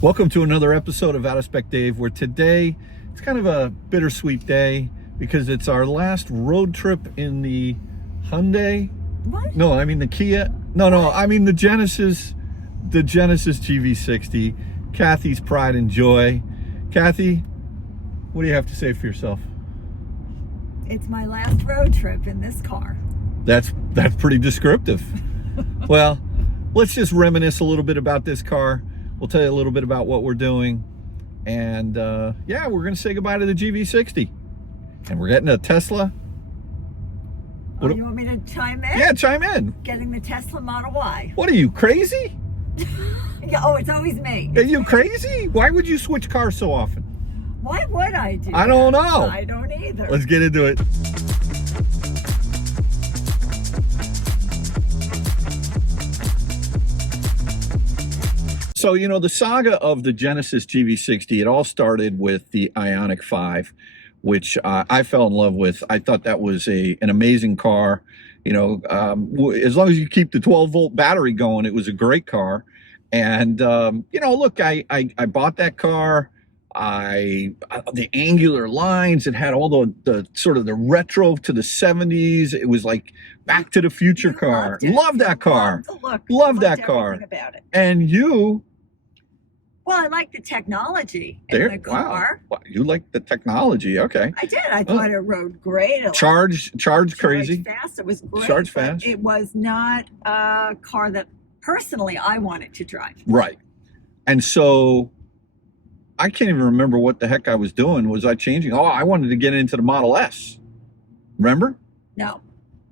Welcome to another episode of Out of Spec Dave, where today it's kind of a bittersweet day because it's our last road trip in the Hyundai. What? No, I mean the Kia. No, I mean the Genesis GV60, Kathy's pride and joy. Kathy, what do you have to say for yourself? It's my last road trip in this car. That's pretty descriptive. Well, let's just reminisce a little bit about this car. We'll tell you a little bit about what we're doing. And yeah, we're going to say goodbye to the GV60. And we're getting a Tesla. Oh, you want me to chime in? Yeah, chime in. Getting the Tesla Model Y. What are you, crazy? Yeah, oh, it's always me. Are you crazy? Why would you switch cars so often? Why would I do I don't know. I don't either. Let's get into it. So, you know, the saga of the Genesis GV60, it all started with the Ioniq 5, which I fell in love with. I thought that was an amazing car. You know, as long as you keep the 12-volt battery going, it was a great car. And, you know, look, I bought that car. The angular lines, it had all the sort of the retro to the 70s. It was like Back to the Future car. Loved that car. Loved that car. About it. And you... Well, I like the technology in the car. Wow. You like the technology, okay. I did. I thought it rode great. Charge crazy. Fast. It was great. Charge fast. It was not a car that personally I wanted to drive. Right. And so I can't even remember what the heck I was doing. Was I changing? Oh, I wanted to get into the Model S. Remember? No.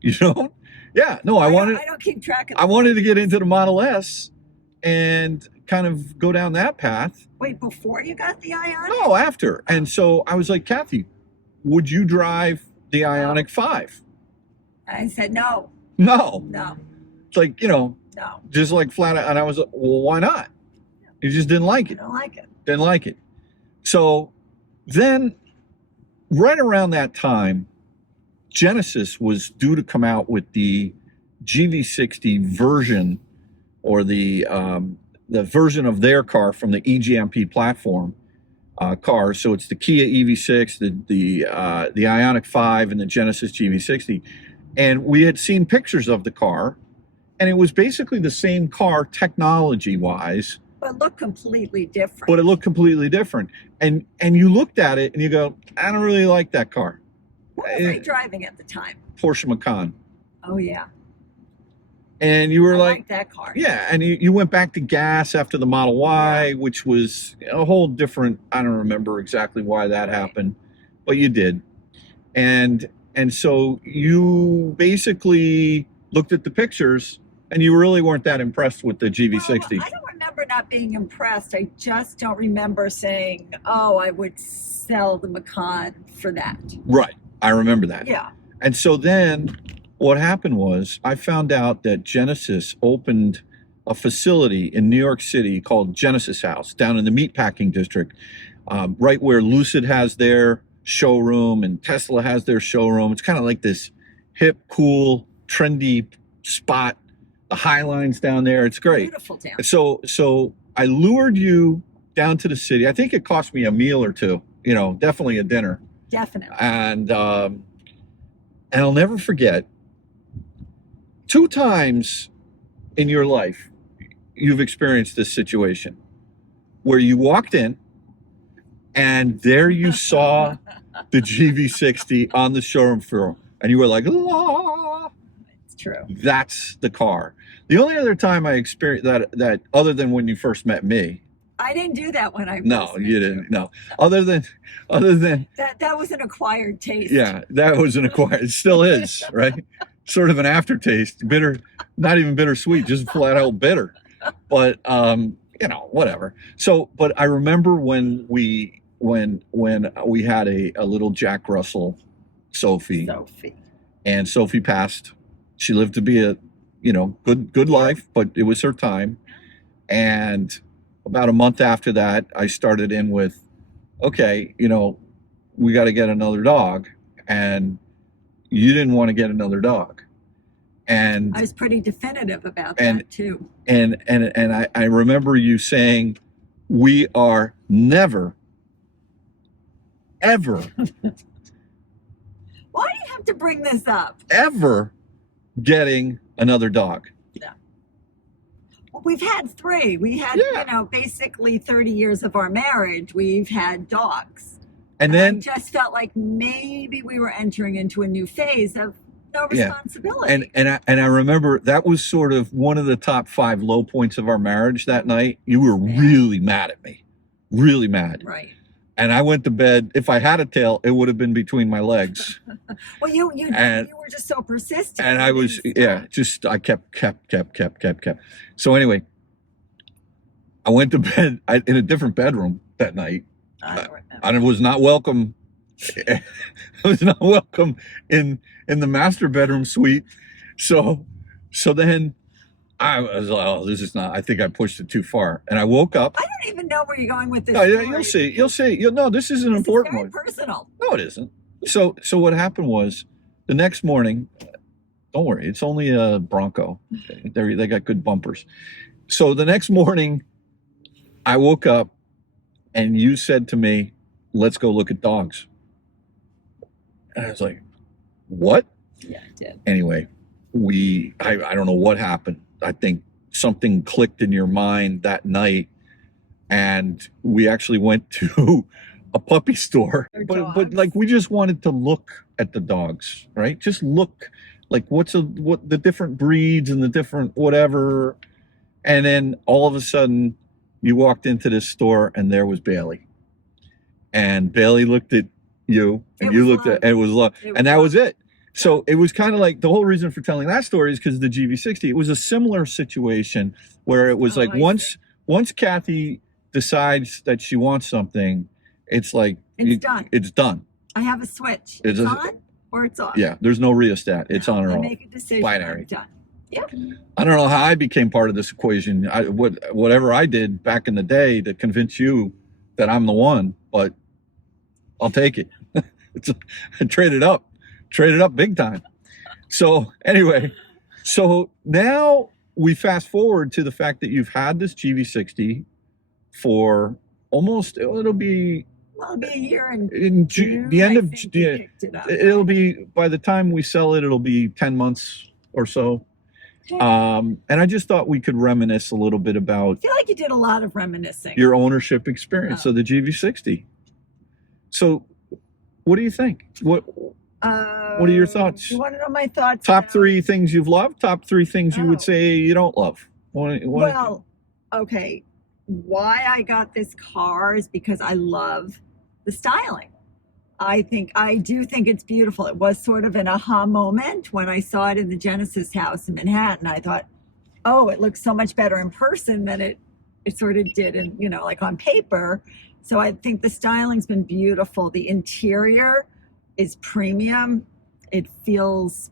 You don't? Yeah. No, I don't keep track of I wanted to get into the Model S and kind of go down that path. Wait, before you got the Ioniq? No, after. And so I was like, Kathy, would you drive the Ioniq 5? I said no. No. No. It's like, you know, no. Just like flat out. And I was like, well, why not? You just didn't like it. I don't like it. Didn't like it. So then right around that time, Genesis was due to come out with the GV60 version, or the version of their car from the EGMP platform car. So it's the Kia EV6, the Ioniq 5, and the Genesis GV60. And we had seen pictures of the car, and it was basically the same car technology-wise. But it looked completely different. But it looked completely different. And you looked at it, and you go, I don't really like that car. What was I driving at the time? Porsche Macan. Oh, yeah. And you were I like that car. Yeah, and you went back to gas after the Model Y, yeah. Which was a whole different, I don't remember exactly why that happened, but you did. And so you basically looked at the pictures and you really weren't that impressed with the GV60. Well, I don't remember not being impressed. I just don't remember saying, oh, I would sell the Macan for that. Right, I remember that. Yeah. And so then what happened was I found out that Genesis opened a facility in New York City called Genesis House down in the meatpacking district, right where Lucid has their showroom and Tesla has their showroom. It's kind of like this hip, cool, trendy spot. The High Line's down there. It's great. Beautiful town. So I lured you down to the city. I think it cost me a meal or two, you know, definitely a dinner. Definitely. And I'll never forget, 2 times in your life, you've experienced this situation where you walked in and there you saw the GV60 on the showroom floor and you were like, ah. It's true. That's the car. The only other time I experienced that other than when you first met me. I didn't do that when I first No, met you didn't. No. Other than that was an acquired taste. Yeah, that was an acquired. It still is, right? Sort of an aftertaste, bitter, not even bittersweet, just flat out bitter. But you know, whatever. So, but I remember when we had a little Jack Russell Sophie, and Sophie passed. She lived to be a, you know, good life, but it was her time. And about a month after that, I started in with, okay, you know, we got to get another dog, and you didn't want to get another dog. And I was pretty definitive about that too. And I remember you saying, we are never, ever, Why do you have to bring this up? ever getting another dog. Yeah. Well, we've had 3. We had, Yeah. you know, basically 30 years of our marriage. We've had dogs. And then I just felt like maybe we were entering into a new phase of no responsibility. and I remember that was sort of one of the top 5 low points of our marriage that night. You were really mad at me, really mad. Right. And I went to bed. If I had a tail, it would have been between my legs. Well, you were just so persistent. And I was, I kept. So anyway, I went to bed in a different bedroom that night. I was not welcome. I was not welcome in the master bedroom suite. So then I was like, oh, this is not, I think I pushed it too far. And I woke up. I don't even know where you're going with this. No, you'll see. You'll know this is an important one. Personal. No, it isn't. So what happened was the next morning, don't worry, it's only a Bronco. They got good bumpers. So the next morning, I woke up and you said to me, let's go look at dogs. And I was like, what? Yeah, I did. Anyway, I don't know what happened. I think something clicked in your mind that night, and we actually went to a puppy store. But like we just wanted to look at the dogs, right? Just look, like what the different breeds and the different whatever. And then all of a sudden, you walked into this store, and there was Bailey. And Bailey looked at you, and you looked at, and it was love, and that was it. So it was kind of like, the whole reason for telling that story is because of the GV60. It was a similar situation where it was like once Kathy decides that she wants something, it's like done. It's done. I have a switch. It's on or it's off. Yeah, there's no rheostat. It's on or off. Make a decision. Binary. Done. Yeah. I don't know how I became part of this equation. Whatever I did back in the day to convince you that I'm the one, but I'll take it. I traded up big time. So anyway, so now we fast forward to the fact that you've had this GV60 for almost, it'll be a year and in June, the end of June. It'll be, by the time we sell it, it'll be 10 months or so. And I just thought we could reminisce a little bit about, I feel like you did a lot of reminiscing, your ownership experience of the GV60. So what do you think? What are your thoughts? You want to know my thoughts? Top 3 things you've loved, top 3 things you would say you don't love. Well, okay. Why I got this car is because I love the styling. I do think it's beautiful. It was sort of an aha moment when I saw it in the Genesis house in Manhattan. I thought, oh, it looks so much better in person than it sort of did in, like on paper. So I think the styling's been beautiful. The interior is premium. It feels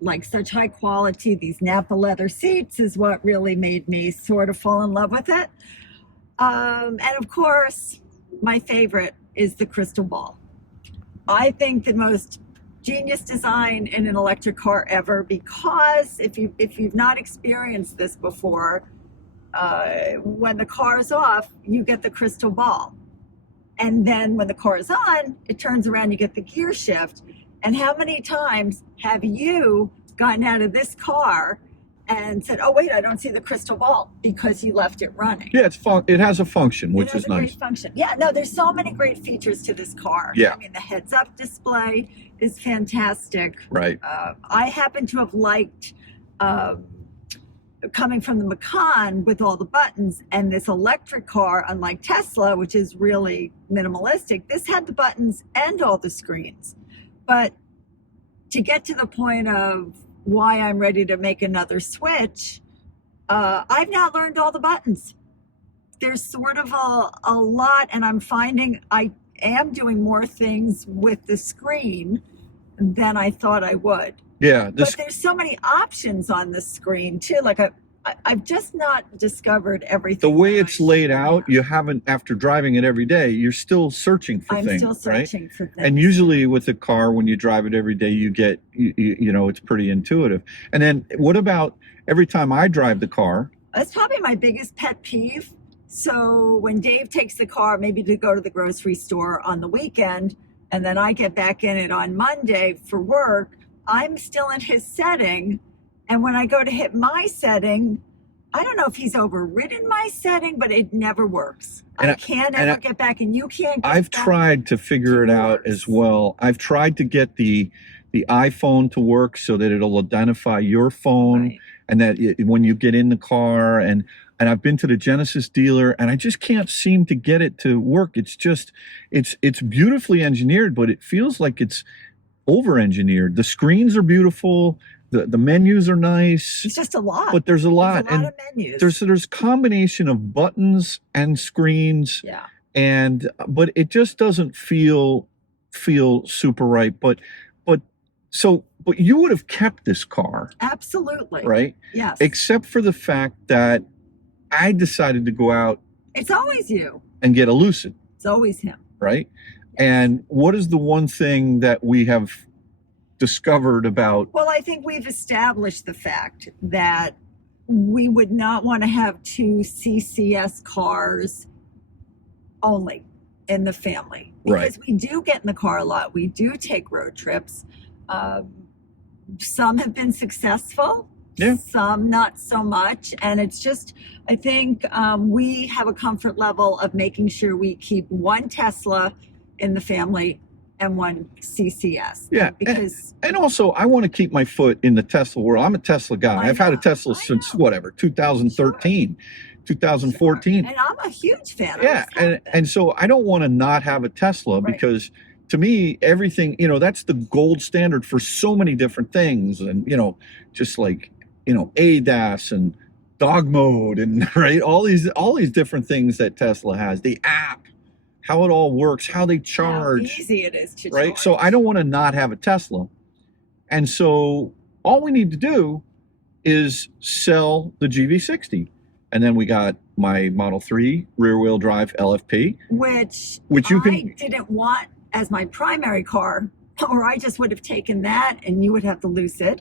like such high quality. These Napa leather seats is what really made me sort of fall in love with it. And of course, my favorite is the crystal ball. I think the most genius design in an electric car ever, because if you've not experienced this before, when the car is off, you get the crystal ball. And then when the car is on, it turns around, you get the gear shift. And how many times have you gotten out of this car and said, oh, wait, I don't see the crystal ball, because you left it running? Yeah, it has a function, which is nice. Great function. Yeah, no, there's so many great features to this car. Yeah. I mean, the heads-up display is fantastic. Right. I happen to have liked coming from the Macan with all the buttons, and this electric car, unlike Tesla, which is really minimalistic, this had the buttons and all the screens. But to get to the point of why I'm ready to make another switch, I've now learned all the buttons. There's sort of a lot, and I'm finding I am doing more things with the screen than I thought I would. Yeah, but there's so many options on the screen too. Like I've just not discovered everything. The way it's laid out, you haven't, after driving it every day, you're still searching for things. I'm still searching for things. And usually with a car, when you drive it every day, you get, it's pretty intuitive. And then what about every time I drive the car? That's probably my biggest pet peeve. So when Dave takes the car, maybe to go to the grocery store on the weekend, and then I get back in it on Monday for work, I'm still in his setting. And when I go to hit my setting, I don't know if he's overridden my setting, but it never works. And I can't ever get back, and you can't get I've back tried to figure it out yours. as well. I've tried to get the iPhone to work so that it'll identify your phone, Right. and that when you get in the car, and I've been to the Genesis dealer, and I just can't seem to get it to work. It's just, it's beautifully engineered, but it feels like it's over-engineered. The screens are beautiful, the menus are nice, It's just a lot. but there's a lot, There's a lot of menus. there's combination of buttons and screens, yeah. but it just doesn't feel super right. But you would have kept this car, Absolutely. right? Yes. Except for the fact that I decided to go out It's always you. and get a Lucid, It's always him. right? And what is the one thing that we have discovered about? Well, I think we've established the fact that we would not want to have two CCS cars only in the family. Because we do get in the car a lot. We do take road trips. Some have been successful. Yeah. Some not so much. And it's just, I think we have a comfort level of making sure we keep one Tesla in the family and one CCS. Yeah, Because and also I want to keep my foot in the Tesla world. I'm a Tesla guy. I I've had a know, Tesla I since know. whatever, 2013, 2014. And I'm a huge fan. Yeah, and so I don't want to not have a Tesla, Right. because to me everything, that's the gold standard for so many different things, and just like ADAS and dog mode and right, all these different things that Tesla has, the app, how it all works, how they charge, How easy it is to right? charge. So I don't want to not have a Tesla, and so all we need to do is sell the GV60, and then we got my Model 3 rear-wheel drive LFP, which you I can. didn't want as my primary car, or I just would have taken that and you would have the Lucid.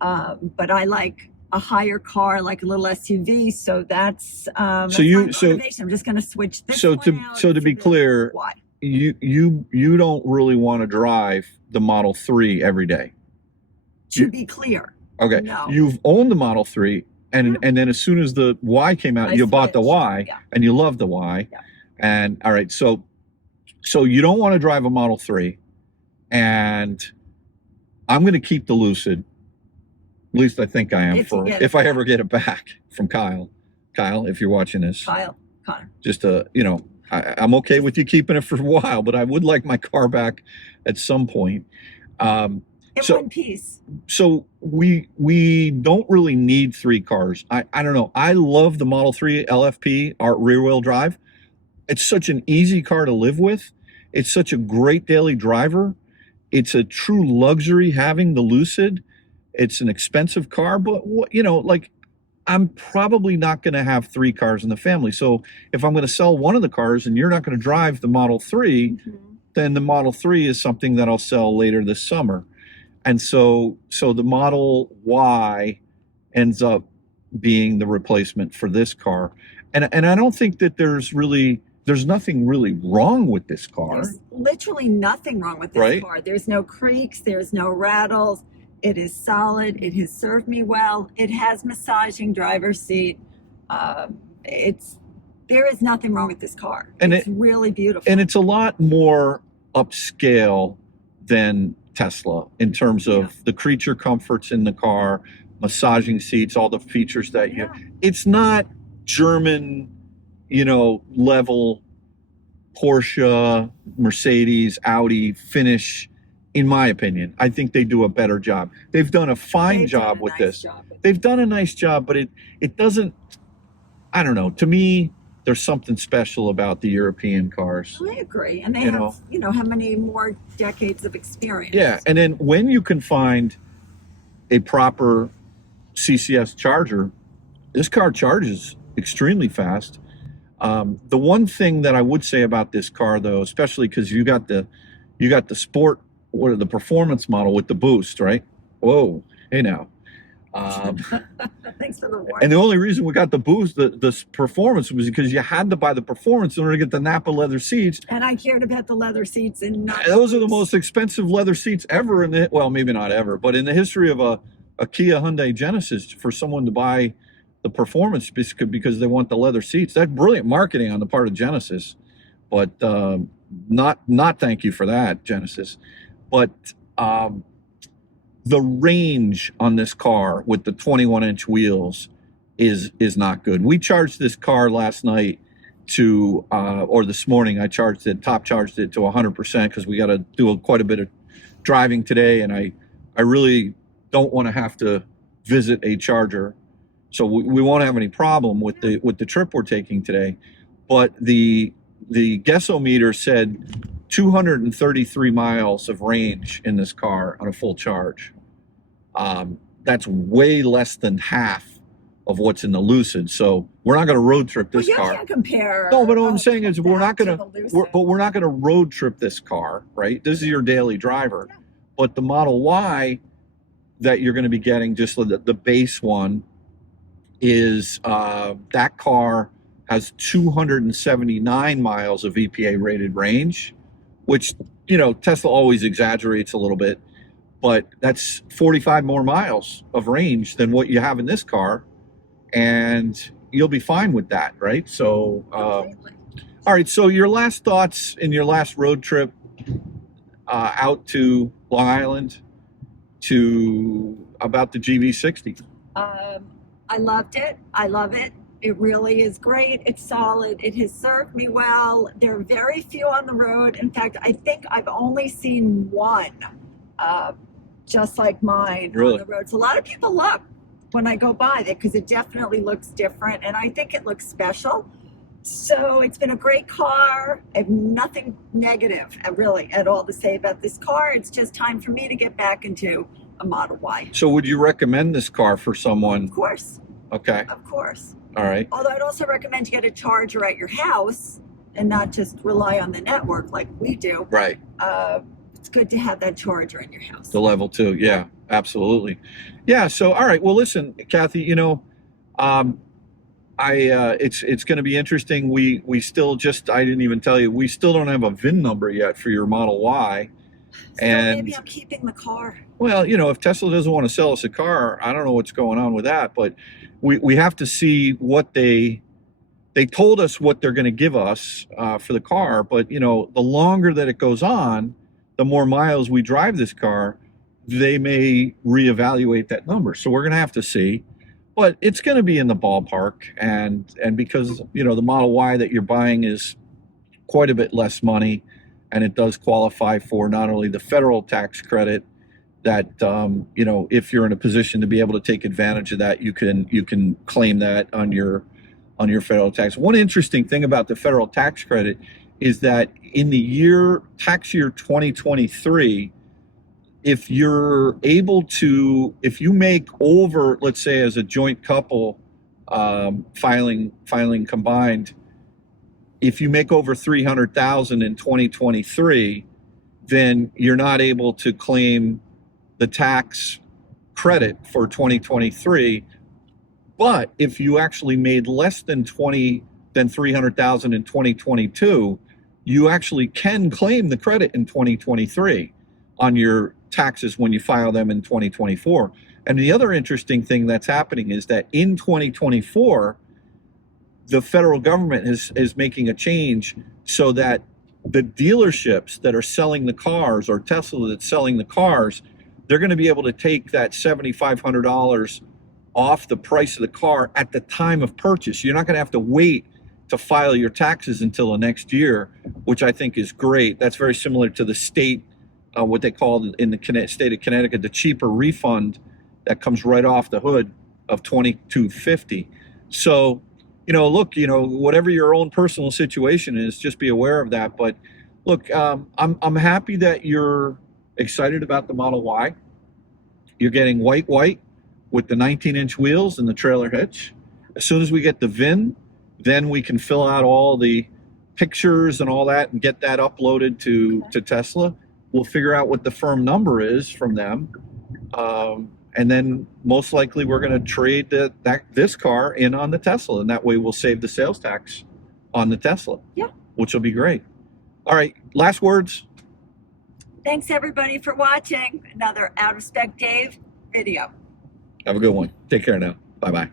But I like a higher car, like a little SUV. So that's my motivation. I'm just going to switch this So one out to be the- clear, why? you don't really want to drive the Model 3 every day. To be clear. Okay. No. You've owned the Model 3, and then as soon as the Y came out, I you bought the switched. Y, Yeah. and you love the Y. Yeah. And all right, so you don't want to drive a Model 3, and I'm going to keep the Lucid. At least I think I am, if I ever get it back from Kyle. Kyle, if you're watching this, Kyle, Connor. just I'm okay with you keeping it for a while, but I would like my car back at some point. In one piece. So we don't really need three cars. I don't know. I love the Model 3 LFP, our rear-wheel drive. It's such an easy car to live with. It's such a great daily driver. It's a true luxury having the Lucid. It's an expensive car, but I'm probably not going to have three cars in the family. So if I'm going to sell one of the cars and you're not going to drive the Model 3, then the Model 3 is something that I'll sell later this summer. And so the Model Y ends up being the replacement for this car. And I don't think that there's nothing really wrong with this car. There's literally nothing wrong with this car. There's no creaks, there's no rattles. It is solid. It has served me well. It has massaging driver's seat. There is nothing wrong with this car. And it's really beautiful. And it's a lot more upscale than Tesla in terms of the creature comforts in the car, massaging seats, all the features that it's not German, level Porsche, Mercedes, Audi finish. In my opinion, I think they do a better job. They've done a fine job with this. They've done a nice job, but it doesn't, I don't know. To me, there's something special about the European cars. I agree. And they have, how many more decades of experience. Yeah. And then when you can find a proper CCS charger, this car charges extremely fast. The one thing that I would say about this car, though, especially because you got the sport, the performance model with the boost, right? Whoa, hey now. Thanks for the warning. And the only reason we got the boost, the performance, was because you had to buy the performance in order to get the Napa leather seats. And I cared about the leather seats, and not those are the most expensive leather seats ever in the, well, maybe not ever, but in the history of a Kia Hyundai Genesis, for someone to buy the performance because they want the leather seats. That's brilliant marketing on the part of Genesis, but not thank you for that, Genesis. But the range on this car with the 21-inch wheels is not good. We charged this car last night to, or this morning, I charged it, top charged it to 100% because we got to do quite a bit of driving today, and I really don't want to have to visit a charger, so we won't have any problem with the trip we're taking today. But the guessometer said 233 miles of range in this car on a full charge. That's way less than half of what's in the Lucid. So we're not going to road trip this car. You can't compare. No, but what I'm saying is we're not going to road trip this car, right? This is your daily driver. Yeah. But the Model Y that you're going to be getting, just the base one, is that car has 279 miles of EPA rated range, which, you know, Tesla always exaggerates a little bit, but that's 45 more miles of range than what you have in this car, and you'll be fine with that, right? So all right, so your last thoughts in your last road trip out to Long Island about the GV60. I loved it. I love it. It really is great. It's solid. It has served me well. There are very few on the road. In fact, I think I've only seen one just like mine on the road. So a lot of people look when I go by there because it definitely looks different, and I think it looks special. So it's been a great car. I have nothing negative really at all to say about this car. It's just time for me to get back into a Model Y. So would you recommend this car for someone? Of course. Okay. Of course. All right. Although I'd also recommend you get a charger at your house and not just rely on the network like we do. Right. It's good to have that charger in your house. The level 2, yeah, absolutely. Yeah, so all right, well listen, Kathy, you know, it's going to be interesting. We still I didn't even tell you, we still don't have a VIN number yet for your Model Y. So maybe I'm keeping the car. Well, you know, if Tesla doesn't want to sell us a car, I don't know what's going on with that, but we have to see what they told us what they're going to give us for the car. But, you know, the longer that it goes on, the more miles we drive this car, they may reevaluate that number. So we're going to have to see. But it's going to be in the ballpark, and because, you know, the Model Y that you're buying is quite a bit less money, and it does qualify for not only the federal tax credit that, you know, if you're in a position to be able to take advantage of that, you can claim that on your federal tax. One interesting thing about the federal tax credit is that in the tax year 2023, if you make over, let's say as a joint couple filing combined, if you make over 300,000 in 2023, then you're not able to claim the tax credit for 2023. But if you actually made less than 300,000 in 2022, you actually can claim the credit in 2023 on your taxes when you file them in 2024. And the other interesting thing that's happening is that in 2024, the federal government is making a change so that the dealerships that are selling the cars, or Tesla that's selling the cars, they're going to be able to take that $7,500 off the price of the car at the time of purchase. You're not going to have to wait to file your taxes until the next year, which I think is great. That's very similar to the state, what they call in the state of Connecticut, the cheaper refund that comes right off the hood of $2,250. So, you know, look, you know, whatever your own personal situation is, just be aware of that. But look, I'm happy that you're excited about the Model Y. You're getting white with the 19-inch wheels and the trailer hitch. As soon as we get the VIN, then we can fill out all the pictures and all that and get that uploaded to Tesla. We'll figure out what the firm number is from them. And then most likely we're going to trade this car in on the Tesla, and that way we'll save the sales tax on the Tesla. Yeah. Which will be great. All right, last words. Thanks everybody for watching another Out of Spec Dave video. Have a good one. Take care now. Bye-bye.